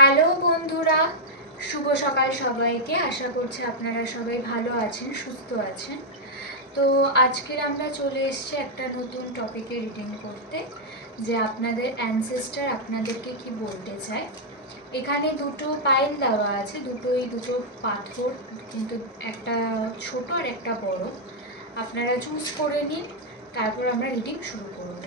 Hello বন্ধুরা, শুভ সকাল সবাইকে। আশা করছি আপনারা সবাই ভালো আছেন, সুস্থ আছেন। তো আজকের আমরা চলে এসেছি একটা নতুন টপিকে রিডিং করতে, যে আপনাদের অ্যানসেস্টার আপনাদেরকে কি বলতে চায়। এখানে দুটো পাইল দেওয়া আছে, দুটো পাথর, কিন্তু একটা ছোট আর একটা বড়। আপনারা চুজ করে নিন, তারপর আমরা রিডিং শুরু করব।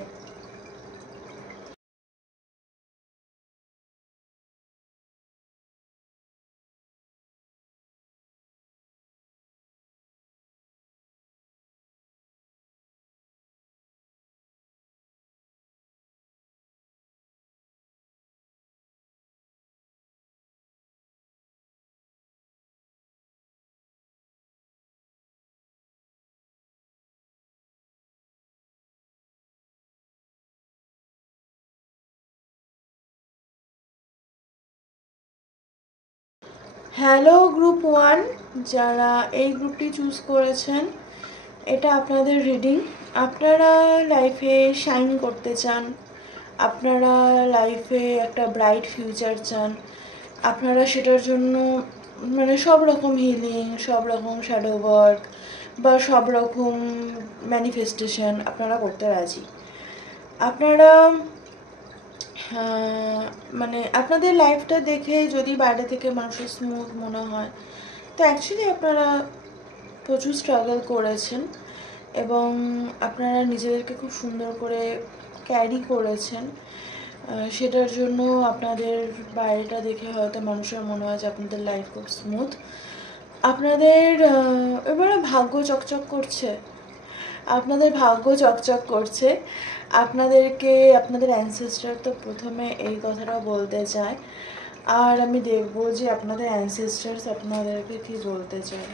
হ্যালো গ্রুপ 1, যারা এই গ্রুপটি চুজ করেছেন, এটা আপনাদের রিডিং। আপনারা লাইফে শাইন করতে চান, আপনারা লাইফে একটা ব্রাইট ফিউচার চান, আপনারা সেটার জন্য সব রকম হিলিং, সব রকম শ্যাডো ওয়ার্ক বা সব রকম ম্যানিফেস্টেশন আপনারা করতে রাজি। আপনারা আপনাদের লাইফটা দেখে যদি বাইরে থেকে মানুষের স্মুথ মনে হয়, তো অ্যাকচুয়ালি আপনারা প্রচুর স্ট্রাগল করেছেন এবং আপনারা নিজেদেরকে খুব সুন্দর করে ক্যারি করেছেন। সেটার জন্য আপনাদের বাইরেটা দেখে হয়তো মানুষের মনে হয় যে আপনাদের লাইফ খুব স্মুথ। আপনাদের এবারে ভাগ্য চকচক করছে, আপনাদের ভাগ্য চকচক করছে। আপনাদেরকে আপনাদের অ্যানসেস্টার তো প্রথমে এই কথাটা বলতে চায়, আর আমি দেখবো যে আপনাদের অ্যানসেস্টার্স আপনাদেরকে কি বলতে চায়।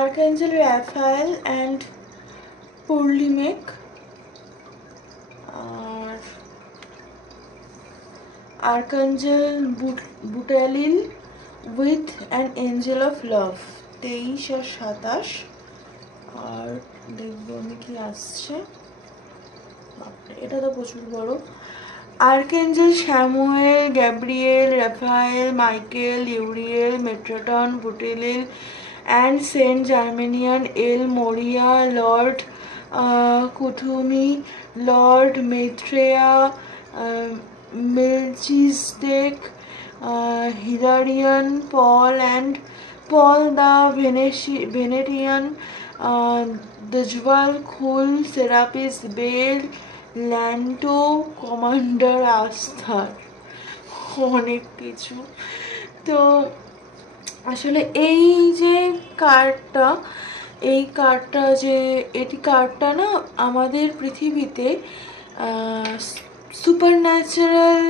Archangel Raphael and Purlimek, R Archangel Butalil with an Angel of Love, 23 আর 27। আর দেখবো আমি কি আসছে। এটা তো প্রচুর বড়। Archangel Samuel, Gabriel, Raphael, Michael, Uriel, Metatron, বুটেলিল and Saint Germanian, El Moria, Lord Kuthumi, Lord Maitreya, Melchizedek, Hilarion, Paul and Paul the Venetian, Dajwal, Khul, Serapis, Bale, Lanto, commander Ashtar, অনেক কিছু। তো আসলে এই যে কার্ডটা যে কার্ডটা না আমাদের পৃথিবীতে সুপার ন্যাচারাল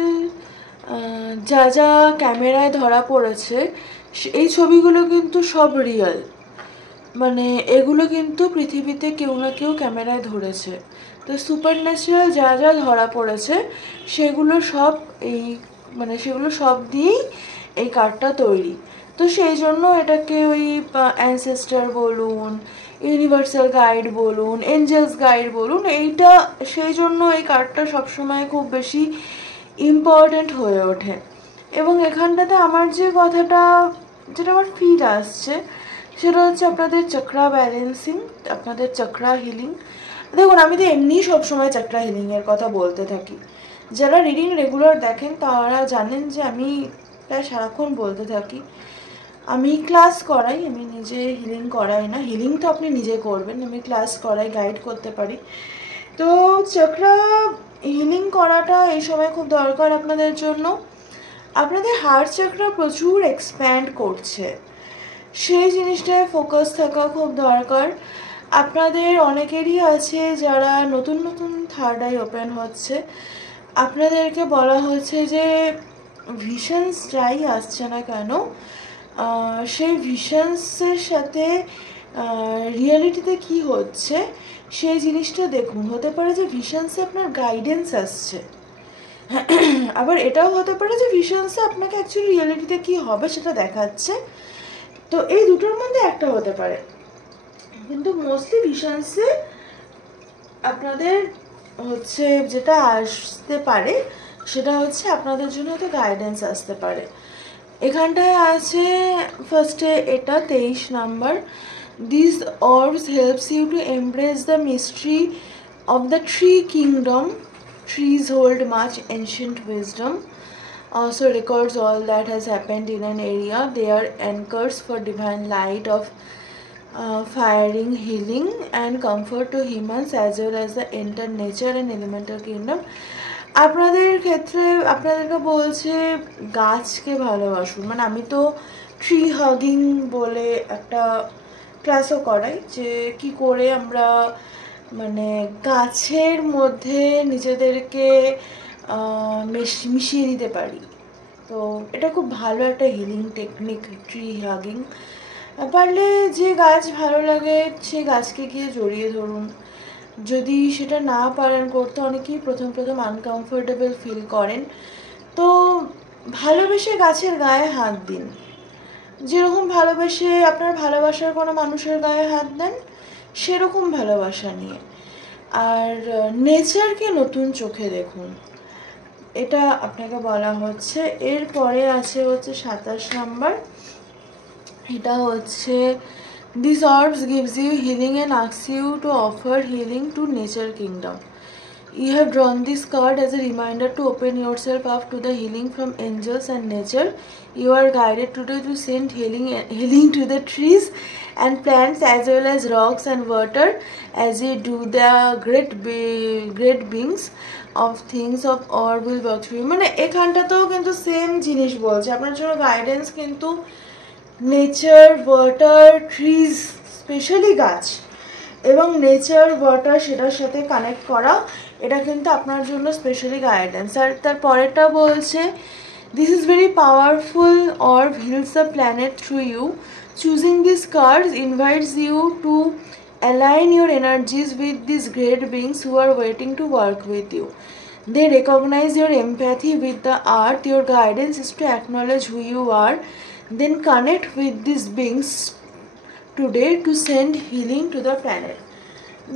যা যা ক্যামেরায় ধরা পড়েছে, এই ছবিগুলো কিন্তু সব রিয়েল। এগুলো কিন্তু পৃথিবীতে কেউ না কেউ ক্যামেরায় ধরেছে। তো সুপার ন্যাচারাল যা যা ধরা পড়েছে সেগুলো সব দিয়েই এই কার্ডটা তৈরি। তো সেই জন্য এটাকে ওই অ্যানসেস্টার বলুন, ইউনিভার্সাল গাইড বলুন, এঞ্জেলস গাইড বলুন, এইটা সেই জন্য এই কার্ডটা সবসময় খুব বেশি ইম্পর্ট্যান্ট হয়ে ওঠে। এবং এখানটাতে আমার যে কথাটা, যেটা আমার ফিল আসছে, সেটা হচ্ছে আপনাদের চক্রা ব্যালেন্সিং, আপনাদের চক্রা হিলিং। দেখুন, আমি তো এমনি সবসময় চক্রা হিলিংয়ের কথা বলতে থাকি। যারা রিডিং রেগুলার দেখেন তারা জানেন যে আমি প্রায় সারাক্ষণ বলতে থাকি। আমি ক্লাস করাই, আমি নিজে হিলিং করাই না, হিলিং তো আপনি নিজে করবেন, আমি ক্লাস করাই, গাইড করতে পারি। তো চক্রা হিলিং করাটা এই সময় খুব দরকার আপনাদের জন্য। আপনাদের হার্ট চক্রা প্রচুর এক্সপ্যান্ড করছে, সেই জিনিসটায় ফোকাস থাকা খুব দরকার। আপনাদের অনেকেরই আছে যারা নতুন নতুন থার্ড আই ওপেন হচ্ছে, আপনাদেরকে বলা হচ্ছে যে ভিশনস যাই আসছে না কেন, সেই ভিশনসের সাথে রিয়ালিটিতে কি হচ্ছে সেই জিনিসটা দেখুন। হতে পারে যে ভিশনসে আপনার গাইডেন্স আসছে, আবার এটাও হতে পারে যে ভিশনসে আপনাকে অ্যাকচুয়ালি রিয়ালিটিতে কি হবে সেটা দেখাচ্ছে। তো এই দুটোর মধ্যে একটা হতে পারে, কিন্তু মোস্টলি ভিশনসে আপনাদের হচ্ছে যেটা আসতে পারে সেটা হচ্ছে আপনাদের জন্য হয়তো গাইডেন্স আসতে পারে। এখানটায় আছে ফার্স্টে এটা 23 number, this orbs helps you to embrace the mystery of the tree kingdom. Trees hold much ancient wisdom, also records all that has happened in an area. They are anchors for divine light of firing, healing and comfort to humans as well as the entire nature and elemental kingdom. আপনাদের ক্ষেত্রে আপনাদেরকে বলছে গাছকে ভালোবাসুন, মানে আমি তো tree hugging বলে একটা ক্লাসও করাই, যে কি করে আমরা মানে গাছের মধ্যে নিজেদেরকে মিশিয়ে দিতে পারি। তো এটা খুব ভালো একটা হিলিং টেকনিক ট্রি হাগিং। পারলে যে গাছ ভালো লাগে সে গাছকে গিয়ে জড়িয়ে ধরুন। যদি সেটা না পারেন করতে, অনেকেই প্রথম আনকমফোর্টেবল ফিল করেন, তো ভালোবেসে গাছের গায়ে হাত দিন, যেরকম ভালোবেসে আপনার ভালোবাসার কোনো মানুষের গায়ে হাত দেন সেরকম ভালোবাসা নিয়ে। আর নেচারকে নতুন চোখে দেখুন, এটা আপনাকে বলা হচ্ছে। এরপরে আছে হচ্ছে 27 নাম্বার, এটা হচ্ছে This orbs gives you healing and asks you to offer healing to nature kingdom. You have drawn this card as a reminder to open yourself up to the healing from angels and nature. You are guided today to send healing to the trees and plants as well as rocks and water as you do the great beings of things of orb will work for you. মানে এখানটাতেও কিন্তু same জিনিস বলছে, আপনার জন্য guidance কিন্তু nature, water, trees, specially গাছ এবং nature, water সেটার সাথে কানেক্ট করা, এটা কিন্তু আপনার জন্য স্পেশালি গাইডেন্স। আর তার পরেরটা বলছে this is very powerful orb heals the planet through you. Choosing this cards invites you to align your energies with this great beings who are waiting to work with you. They recognize your empathy with the earth. Your guidance is to acknowledge who you are, then connect with these beings today to send healing to the planet.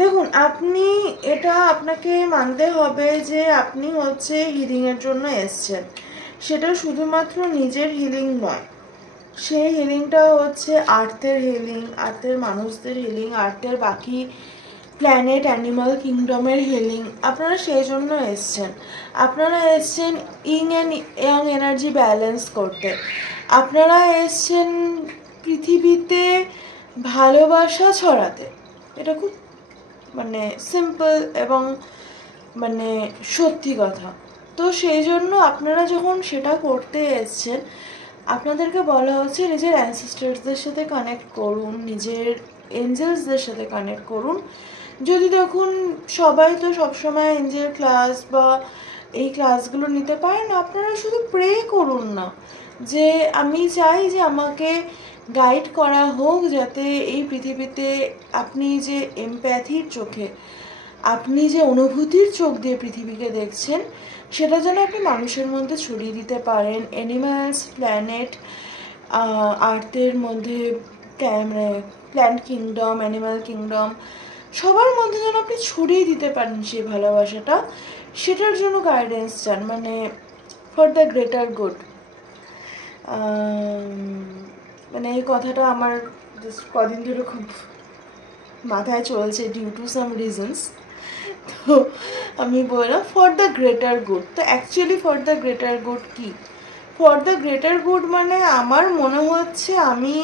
দেখুন, আপনি এটা আপনাকে মানতে হবে যে আপনি হচ্ছে হিলিংয়ের জন্য এসছেন, সেটা শুধুমাত্র নিজের হিলিং নয়, সেই হিলিংটা হচ্ছে আর্থের হিলিং, আর্থের মানুষদের হিলিং, আর্থের বাকি প্ল্যানেট অ্যানিমাল কিংডমের হিলিং। আপনারা সেই জন্য এসছেন, আপনারা এসছেন ইয়াং এনার্জি ব্যালেন্স করতে, আপনারা এসছেন পৃথিবীতে ভালোবাসা ছড়াতে। এটা খুব মানে সিম্পল এবং মানে সত্যি কথা। তো সেই জন্য আপনারা যখন সেটা করতে এসছেন, আপনাদেরকে বলা হচ্ছে নিজের অ্যানসেস্টার্সদের সাথে কানেক্ট করুন, নিজের এঞ্জেলসদের সাথে কানেক্ট করুন। যদি দেখুন সবাই তো সবসময় এঞ্জেল ক্লাস বা এই ক্লাসগুলো নিতে পারেন, আপনারা শুধু প্রে করুন না যে আমি চাই যে আমাকে গাইড করা হোক, যাতে এই পৃথিবীতে আপনি যে এমপ্যাথির চোখে, আপনি যে অনুভূতির চোখ দিয়ে পৃথিবীকে দেখছেন, সেটা যেন আপনি মানুষের মধ্যে ছড়িয়ে দিতে পারেন। অ্যানিমালস, প্ল্যানেট, আর্থের মধ্যে মানে প্ল্যান্ট কিংডম, অ্যানিমাল কিংডম, সবার মধ্যে যেন আপনি ছড়িয়ে দিতে পারেন সেই ভালোবাসাটা, সেটার জন্য গাইডেন্স চান, মানে ফর দ্য গ্রেটার গুড। মানে এই কথাটা আমার জাস্ট কদিন ধরে খুব মাথায় চলছে ডিউ টু সাম রিজনস, তো আমি বললাম ফর দ্য গ্রেটার গুড। তো actually for the greater good কি? ফর দ্য গ্রেটার গুড মানে আমার মনে হচ্ছে আমি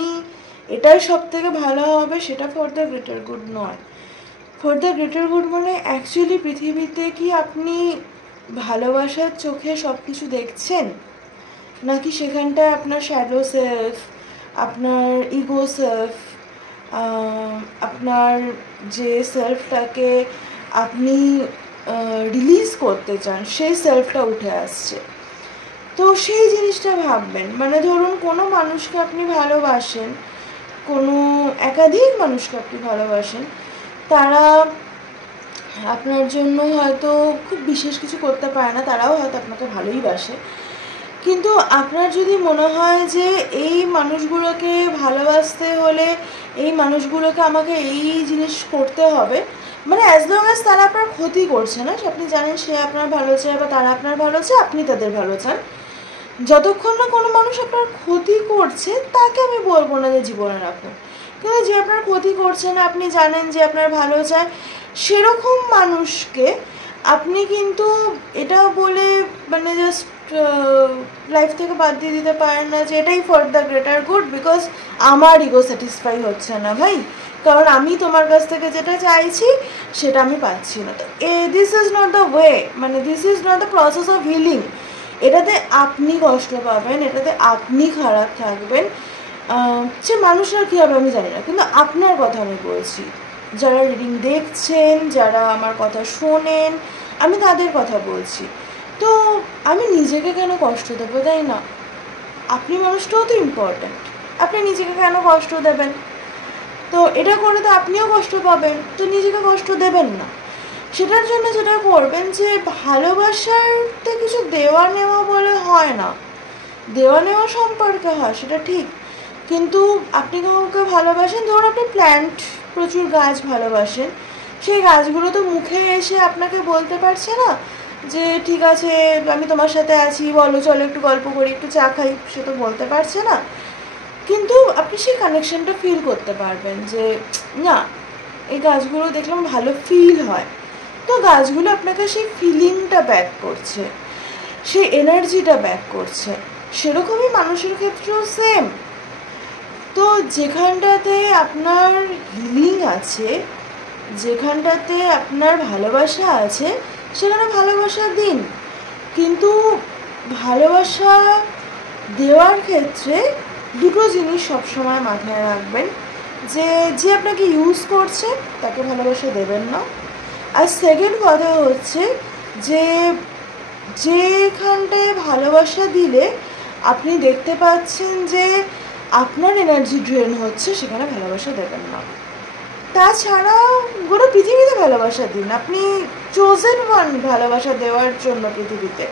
এটাই সব থেকে ভালো হবে, সেটা ফর দ্য গ্রেটার গুড নয়। ফর দ্য গ্রেটার গুড মানে অ্যাকচুয়ালি পৃথিবীতে কি আপনি ভালোবাসার চোখে সব কিছু দেখছেন, নাকি সেখানটায় আপনার শ্যাডো সেলফ, আপনার ইগো সেলফ, আপনার যে সেলফটাকে আপনি রিলিজ করতে চান সেই সেলফটা উঠে আসছে। তো সেই জিনিসটা ভাববেন, মানে ধরুন কোনো মানুষকে আপনি ভালোবাসেন, কোনো একাধিক মানুষকে আপনি ভালোবাসেন, তারা আপনার জন্য হয়তো খুব বিশেষ কিছু করতে পারে না, তারাও হয়তো আপনাকে ভালোই বাসে, কিন্তু আপনার যদি মনে হয় যে এই মানুষগুলোকে ভালোবাসতে হলে এই মানুষগুলোকে আমাকে এই জিনিস করতে হবে, মানে অ্যাজ লং অ্যাজ তারা আপনার ক্ষতি করছে না, আপনি জানেন সে আপনার ভালো চায় বা তারা আপনার ভালো চায়, আপনি তাদের ভালো চান, যতক্ষণ না কোনো মানুষ আপনার ক্ষতি করছে তাকে আমি বলবো না যে জীবনে রাখুন। কিন্তু যে আপনার ক্ষতি করছে না, আপনি জানেন যে আপনার ভালো চায়, সেরকম মানুষকে আপনি কিন্তু এটা বলে মানে জাস্ট লাইফ থেকে বাদ দিয়ে দিতে পারেন না যে এটাই for the greater good, because আমার ইগো স্যাটিসফাই হচ্ছে না ভাই, কারণ আমি তোমার কাছ থেকে যেটা চাইছি সেটা আমি পাচ্ছি না। তো this is not the way, মানে this is not the process of healing. এটাতে আপনি কষ্ট পাবেন, এটাতে আপনি খারাপ থাকবেন, সে মানুষের কী হবে আমি জানি না, কিন্তু আপনার কথা আমি বলছি, যারা রিডিং দেখছেন, যারা আমার কথা শোনেন, আমি তাদের কথা বলছি। তো আমি নিজেকে কেন কষ্ট দেবো, তাই না? আপনি মানুষটাও তো ইম্পর্ট্যান্ট, আপনি নিজেকে কেন কষ্ট দেবেন? তো এটা করে তো আপনিও কষ্ট পাবেন, তো নিজেকে কষ্ট দেবেন না। সেটার জন্য যেটা করবেন যে ভালোবাসাতে কিছু দেওয়া নেওয়া বলে হয় না, দেওয়া নেওয়া সম্পর্কে হয় সেটা ঠিক, কিন্তু আপনি কাউকে ভালোবাসেন, ধরুন আপনি প্ল্যান্ট, প্রচুর গাছ ভালোবাসেন, সেই গাছগুলো তো মুখে এসে আপনাকে বলতে পারছে না যে ঠিক আছে আমি তোমার সাথে আছি, বলো চলো একটু গল্প করি, একটু চা খাই, সে তো বলতে পারছে না, কিন্তু আপনি সেই কানেকশনটা ফিল করতে পারবেন যে না এই গাছগুলো দেখলাম ভালো ফিল হয়, তো গাছগুলো আপনাকে সেই ফিলিংটা ব্যাক করছে, সেই এনার্জিটা ব্যাক করছে। সেরকমই মানুষের ক্ষেত্রেও সেম। তো যেখানটাতে আপনার হিলিং আছে, যেখানটাতে আপনার ভালোবাসা আছে, সেখানে ভালোবাসা দিন, কিন্তু ভালোবাসা দেওয়ার ক্ষেত্রে দুটো জিনিস সবসময় মাথায় রাখবেন, যে যে আপনাকে ইউজ করছে তাকে ভালোবাসা দেবেন না, আর সেকেন্ড কথা হচ্ছে যে যেখানটায় ভালোবাসা দিলে আপনি দেখতে পাচ্ছেন যে আপনার এনার্জি ড্রেন হচ্ছে, সেখানে ভালোবাসা দেবেন না। তাছাড়া গোটা পৃথিবীতে ভালোবাসা দিন, আপনি চোজেন ওয়ান ভালোবাসা দেওয়ার জন্য পৃথিবীতে,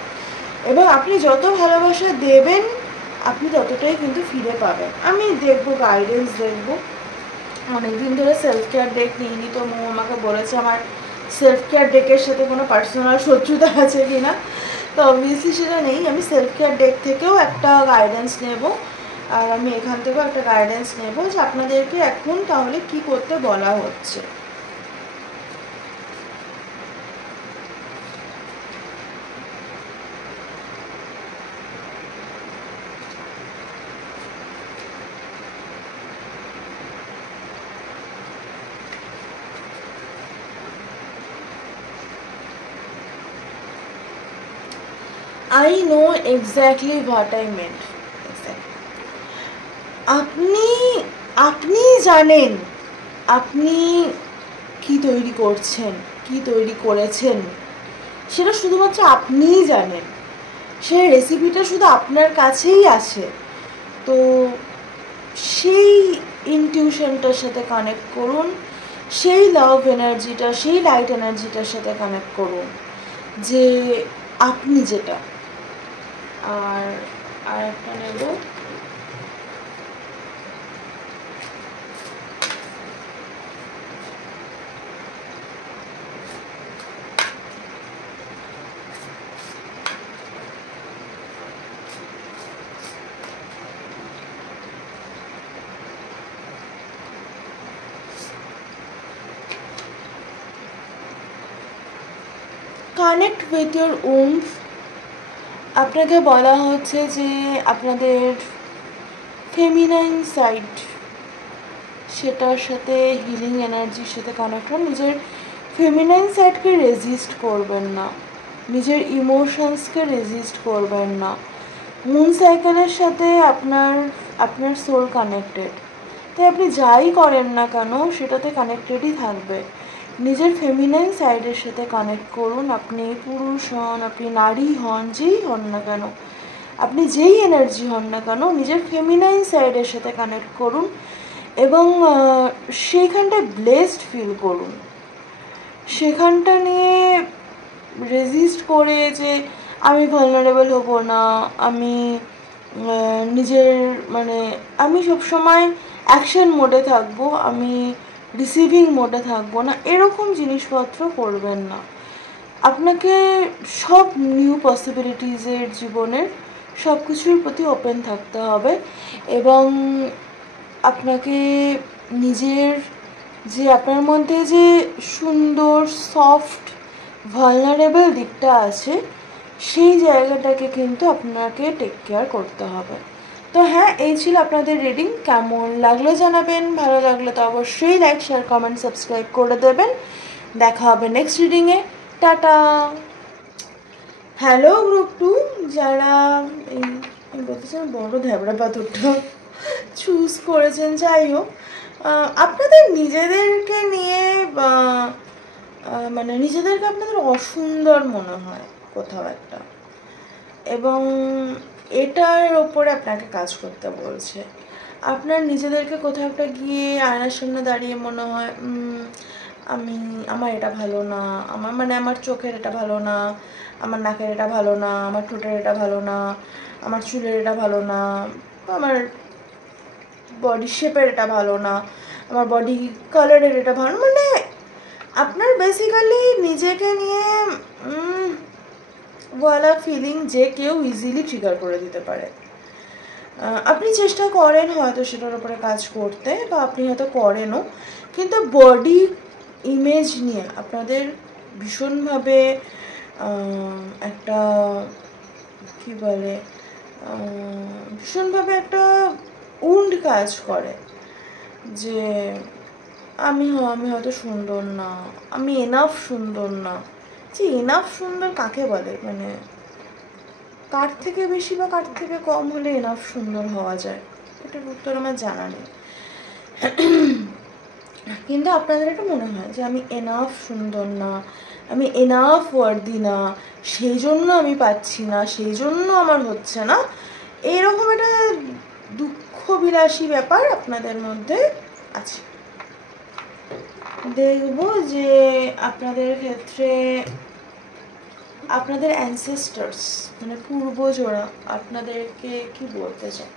এবং আপনি যত ভালোবাসা দেবেন আপনি ততটাই কিন্তু ফিরে পাবেন। আমি দেখবো গাইডেন্স, দেখবো, অনেকদিন ধরে সেলফ কেয়ার ডেক নিইনি, তো মৌ আমাকে বলেছে আমার সেলফ কেয়ার ডেকের সাথে কোনো পার্সোনাল শত্রুতা আছে কি না, তো অবভিয়াসলি সেটা নেই। আমি সেলফ কেয়ার ডেক থেকেও একটা গাইডেন্স নেব, আর আমি এখান থেকেও একটা গাইডেন্স নেব যে আপনাদেরকে এখন তাহলে কি করতে বলা হচ্ছে। I know exactly what I meant. আপনি আপনি জানেন আপনি কি তৈরি করছেন, কি তৈরি করেছেন, সেটা শুধুমাত্র আপনিই জানেন, সেই রেসিপিটা শুধু আপনার কাছেই আছে। তো সেই ইনটিউশনটার সাথে কানেক্ট করুন, সেই লাভ এনার্জিটা, সেই লাইট এনার্জিটার সাথে কানেক্ট করুন, যে আপনি যেটা। আর একটা নেব, কানেক্ট উইথ ইয়োর ওম্ফ। আপনাকে বলা হচ্ছে যে আপনাদের ফেমিনাইন সাইড, সেটার সাথে হিলিং এনার্জির সাথে কানেক্ট হন। নিজের ফেমিনাইন সাইডকে রেজিস্ট করবেন না, নিজের ইমোশনসকে রেজিস্ট করবেন না। মুন সাইকেলের সাথে আপনার সোল কানেক্টেড, তাই আপনি যাই করেন না কেন সেটাতে কানেক্টেডই থাকবে। নিজের ফেমিনাইন সাইডের সাথে কানেক্ট করুন, আপনি পুরুষ হন, আপনি নারী হন, যেই হন না কেন, আপনি যেই এনার্জি হন না কেন নিজের ফেমিনাইন সাইডের সাথে কানেক্ট করুন এবং সেইখানটায় ব্লেসড ফিল করুন। সেখানটা নিয়ে রেজিস্ট করে যে আমি ভালনারেবল হব না, আমি নিজের মানে আমি সবসময় অ্যাকশন মোডে থাকবো, আমি রিসিভিং মোডে থাকবো না, এরকম জিনিসপত্র করবেন না। আপনাকে সব নিউ পসিবিলিটিসের জীবনের সব কিছুর প্রতি ওপেন থাকতে হবে এবং আপনাকে নিজের যে আপনার মধ্যে যে সুন্দর সফট ভালনারেবল দিকটা আছে সেই জায়গাটাকে কিন্তু আপনাকে টেক কেয়ার করতে হবে। তো হ্যাঁ, এই ছিল আপনাদের রিডিং। কেমন লাগলো জানাবেন, ভালো লাগলে তো অবশ্যই লাইক, শেয়ার, কমেন্ট, সাবস্ক্রাইব করে দেবেন। দেখা হবে নেক্সট রিডিংয়ে। টাটা। হ্যালো গ্রুপ 2, যারা এই আমি বলতে চাই বড় ধ্যাবড়া পাথরটা চুজ করেছেন, যাই হোক, আপনাদের নিজেদেরকে নিয়ে মানে নিজেদেরকে আপনাদের অসুন্দর মনে হয় কোথাও একটা, এবং এটার ওপরে আপনাকে কাজ করতে বলছে। আপনার নিজেদেরকে কোথাও একটা গিয়ে আয়নার সামনে দাঁড়িয়ে মনে হয় আমার এটা ভালো না, আমার চোখের এটা ভালো না, আমার নাকের এটা ভালো না, আমার ঠোঁটের এটা ভালো না, আমার চুলের এটা ভালো না, আমার বডি শেপের এটা ভালো না, আমার বডি কালারের এটা ভালো, মানে আপনার বেসিক্যালি নিজেকে নিয়ে বলা ফিলিং যে কেউ ইজিলি ট্রিগার করে দিতে পারে। আপনি চেষ্টা করেন হয়তো সেটার উপরে কাজ করতে, বা আপনি হয়তো করেনও, কিন্তু বডি ইমেজ নিয়ে আপনাদের ভীষণভাবে একটা কী বলে ভীষণভাবে একটা উন্ড কাজ করে যে আমি হয়তো সুন্দর না, আমি এনাফ সুন্দর না। যে এনাফ সুন্দর কাকে বলে, মানে কার থেকে বেশি বা কার থেকে কম হলে এনাফ সুন্দর হওয়া যায়, এটার উত্তর আমার জানা নেই। কিন্তু আপনাদের এটা মনে হয় যে আমি এনাফ সুন্দর না, আমি এনাফ ওয়ার্দি না, সেই জন্য আমি পাচ্ছি না, সেই জন্য আমার হচ্ছে না, এইরকম একটা দুঃখ বিলাসী ব্যাপার আপনাদের মধ্যে আছে। দেখব যে আপনাদের ক্ষেত্রে আপনাদের অ্যানসেস্টার্স মানে পূর্বজরা আপনাদেরকে কি বলতে চায়।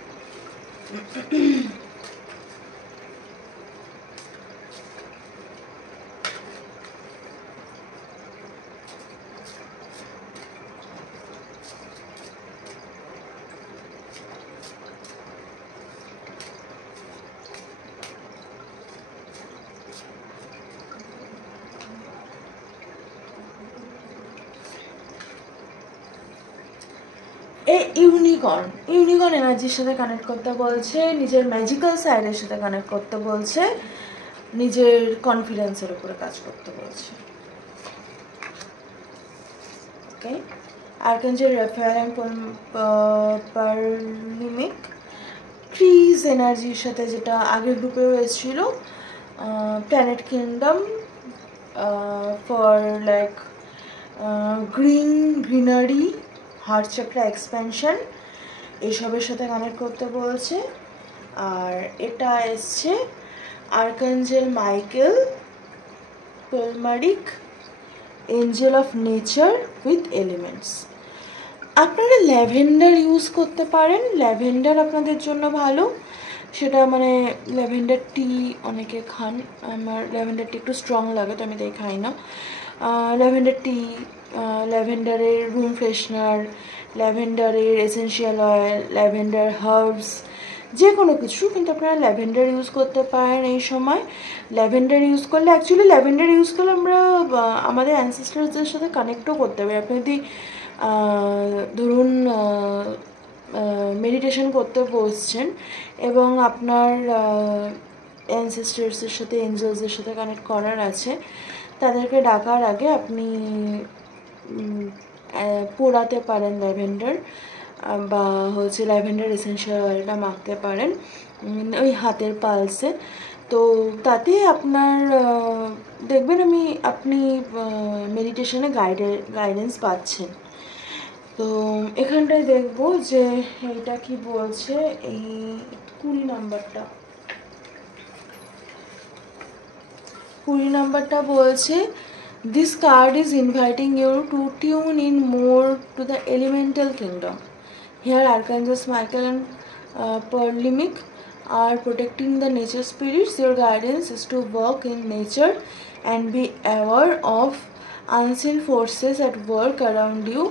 এই ইউনিকর্ন এনার্জির সাথে কানেক্ট করতে বলছে, নিজের ম্যাজিক্যাল সাইডের সাথে কানেক্ট করতে বলছে, নিজের কনফিডেন্সের উপরে কাজ করতে বলছে। ওকে, আর্কাঞ্জেল রাফায়েল এন্ড পারলিমিক ট্রিজ এনার্জির সাথে, যেটা আগের গ্রুপেও এসেছিল, planet kingdom for like greenery, heart chakra expansion, এসবের সাথে কানেক্ট করতে বলছে। আর এটা এসছে আর্কাঞ্জেল মাইকেল পেলমারিক, angel of nature with elements. আপনারা ল্যাভেন্ডার ইউজ করতে পারেন, ল্যাভেন্ডার আপনাদের জন্য ভালো। সেটা মানে ল্যাভেন্ডার টি অনেকে খান, আমার ল্যাভেন্ডার টি একটু স্ট্রং লাগে তো আমি তাই খাই না। ল্যাভেন্ডার টি, ল্যাভেন্ডারের রুম ফ্রেশনার, ল্যাভেন্ডারের এসেনশিয়াল অয়েল, ল্যাভেন্ডার হার্বস, যে কোনো কিছু, কিন্তু আপনারা ল্যাভেন্ডার ইউজ করতে পারেন এই সময়। ল্যাভেন্ডার ইউজ করলে অ্যাকচুয়ালি ল্যাভেন্ডার ইউজ করলে আমরা আমাদের অ্যানসেস্টার্সদের সাথে কানেক্টও করতে পারি। আপনি যদি ধরুন মেডিটেশন করতে বসছেন এবং আপনার অ্যানসেস্টার্সের সাথে, এঞ্জেলসদের সাথে কানেক্ট করার আছে, তাদেরকে ডাকার আগে আপনি পোড়াতে পারেন ল্যাভেন্ডার, বা হচ্ছে ল্যাভেন্ডার এসেনশিয়াল অয়েলটা মাখতে পারেন ওই হাতের পালসে। তো তাতে আপনার দেখবেন আপনি মেডিটেশনে গাইডেন্স পাচ্ছেন। তো এখানটায় দেখবো যে এইটা কি বলছে, এই 20 নাম্বারটা বলছে, this card is inviting you to tune in more to the elemental kingdom. Here Archangels Michael and Perlimic are protecting the nature spirits. Your guidance is to work in nature and be aware of unseen forces at work around you.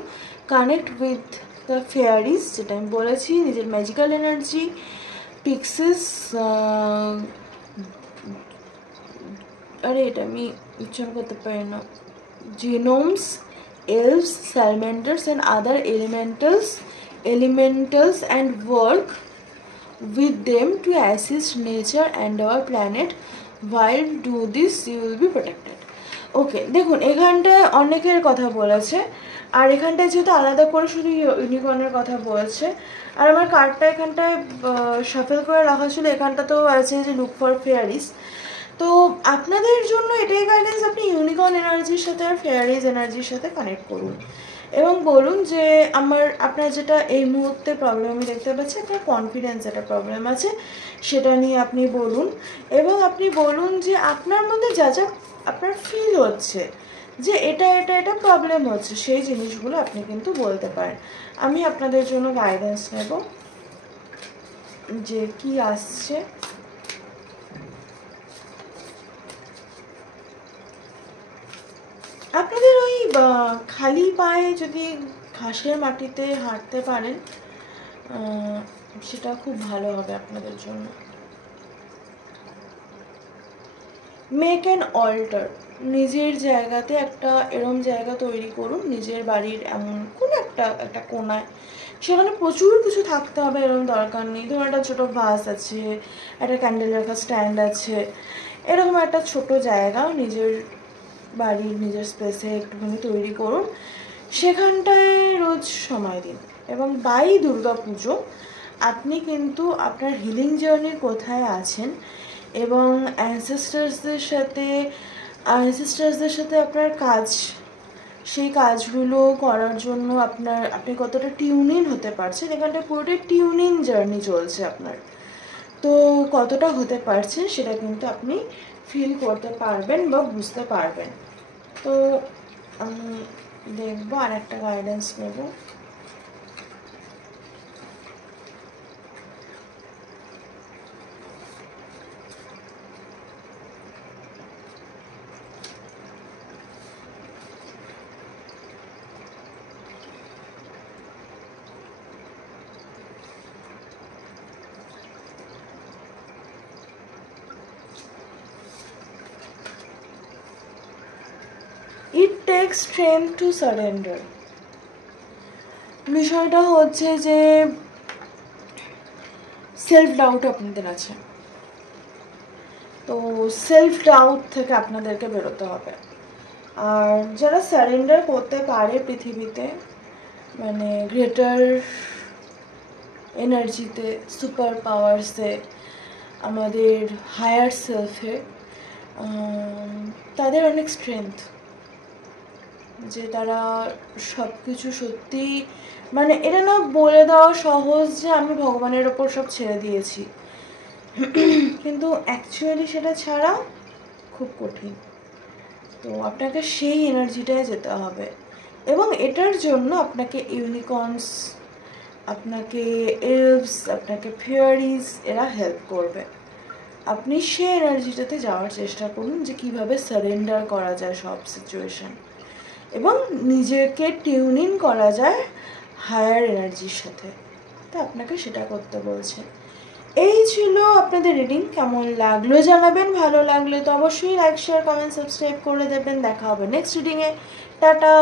Connect with the fairies, যেটা আমি বলেছি, নিজের magical energy, পিক্সেস, আরে এটা আমি উচ্চারণ করতে পারি না, জিনোমস, elves, salamanders and other elementals and work with them to assist nature and our planet. While do this you will be protected. ওকে, দেখুন এখানটায় অনেকের কথা বলেছে, আর এখানটায় যেহেতু আলাদা করে শুধু ইউনিকর্নের কথা বলছে, আর আমার কার্ডটা এখানটায় শাফেল করে রাখা ছিল, এখানটাতেও আছে যে লুক ফর ফেয়ারিস। তো আপনাদের জন্য এটাই গাইডেন্স, আপনি ইউনিকর্ন এনার্জির সাথে আর ফেয়ারিজ এনার্জির সাথে কানেক্ট করুন এবং বলুন যে আপনার যেটা এই মুহূর্তে প্রবলেম আমি দেখতে পাচ্ছি, আপনার কনফিডেন্স একটা প্রবলেম আছে, সেটা নিয়ে আপনি বলুন। এবং আপনি বলুন যে আপনার মধ্যে যা যা আপনার ফিল হচ্ছে যে এটা প্রবলেম হচ্ছে, সেই জিনিসগুলো আপনি কিন্তু বলতে পারেন। আমি আপনাদের জন্য গাইডেন্স নেব যে কি আসছে। আপনাদের ওই খালি পায়ে যদি ঘাসের মাটিতে হাঁটতে পারেন, সেটা খুব ভালো হবে আপনাদের জন্য। মেক অ্যান অল্টার, নিজের জায়গাতে একটা এরম জায়গা তৈরি করুন, নিজের বাড়ির এমন কোনো একটা কোনায়, সেখানে প্রচুর কিছু থাকতে হবে এরকম দরকার নেই। ধরুন একটা ছোটো ভাস আছে, একটা ক্যান্ডেল রাখার স্ট্যান্ড আছে, এরকম একটা ছোট জায়গা নিজের বাড়ির নিজের স্পেসে একটুখানি তৈরি করুন, সেখানটায় রোজ সময় দিন। এবং বাই দুর্গা পুজো আপনি কিন্তু আপনার হিলিং জার্নির কোথায় আছেন এবং অ্যানসেস্টার্সদের সাথে আপনার কাজ, সেই কাজগুলো করার জন্য আপনি কতটা টিউনিং হতে পারছেন, এখানটা পুরোটাই টিউনিং জার্নি চলছে আপনার। তো কতটা হতে পারছেন সেটা কিন্তু আপনি ফিল করতে পারবেন বা বুঝতে পারবেন। তো আমি দেখবো আর একটা গাইডেন্স নেব। It takes strength to surrender. বিষয়টা হচ্ছে যে সেলফ ডাউট আপনাদের আছে, তো সেলফ ডাউট থেকে আপনাদেরকে বেরোতে হবে। আর যারা সারেন্ডার করতে পারে পৃথিবীতে, মানে গ্রেটার এনার্জিতে, সুপার পাওয়ার্সে, আমাদের হায়ার সেলফে, তাদের অনেক স্ট্রেংথ, যে তারা সব কিছু সত্যি, মানে এটা না বলে দেওয়া সহজ যে আমি ভগবানের ওপর সব ছেড়ে দিয়েছি, কিন্তু অ্যাকচুয়ালি সেটা ছাড়া খুব কঠিন। তো আপনাকে সেই এনার্জিটায় যেতে হবে এবং এটার জন্য আপনাকে ইউনিকর্নস, আপনাকে এলভস, আপনাকে ফেয়ারিজ, এরা হেল্প করবে। আপনি সেই এনার্জিটাতে যাওয়ার চেষ্টা করুন যে কীভাবে সারেন্ডার করা যায় সব সিচুয়েশান এবং নিজেকে টিউনিং করা যায় হায়ার এনার্জির সাথে। তো আপনাকে সেটা করতে বলছে। এই ছিল আপনাদের রিডিং। কেমন লাগলো জানাবেন, ভালো লাগলে তো অবশ্যই লাইক, শেয়ার, কমেন্ট, সাবস্ক্রাইব করে দেবেন। দেখা হবে নেক্সট রিডিংয়ে। টাটা।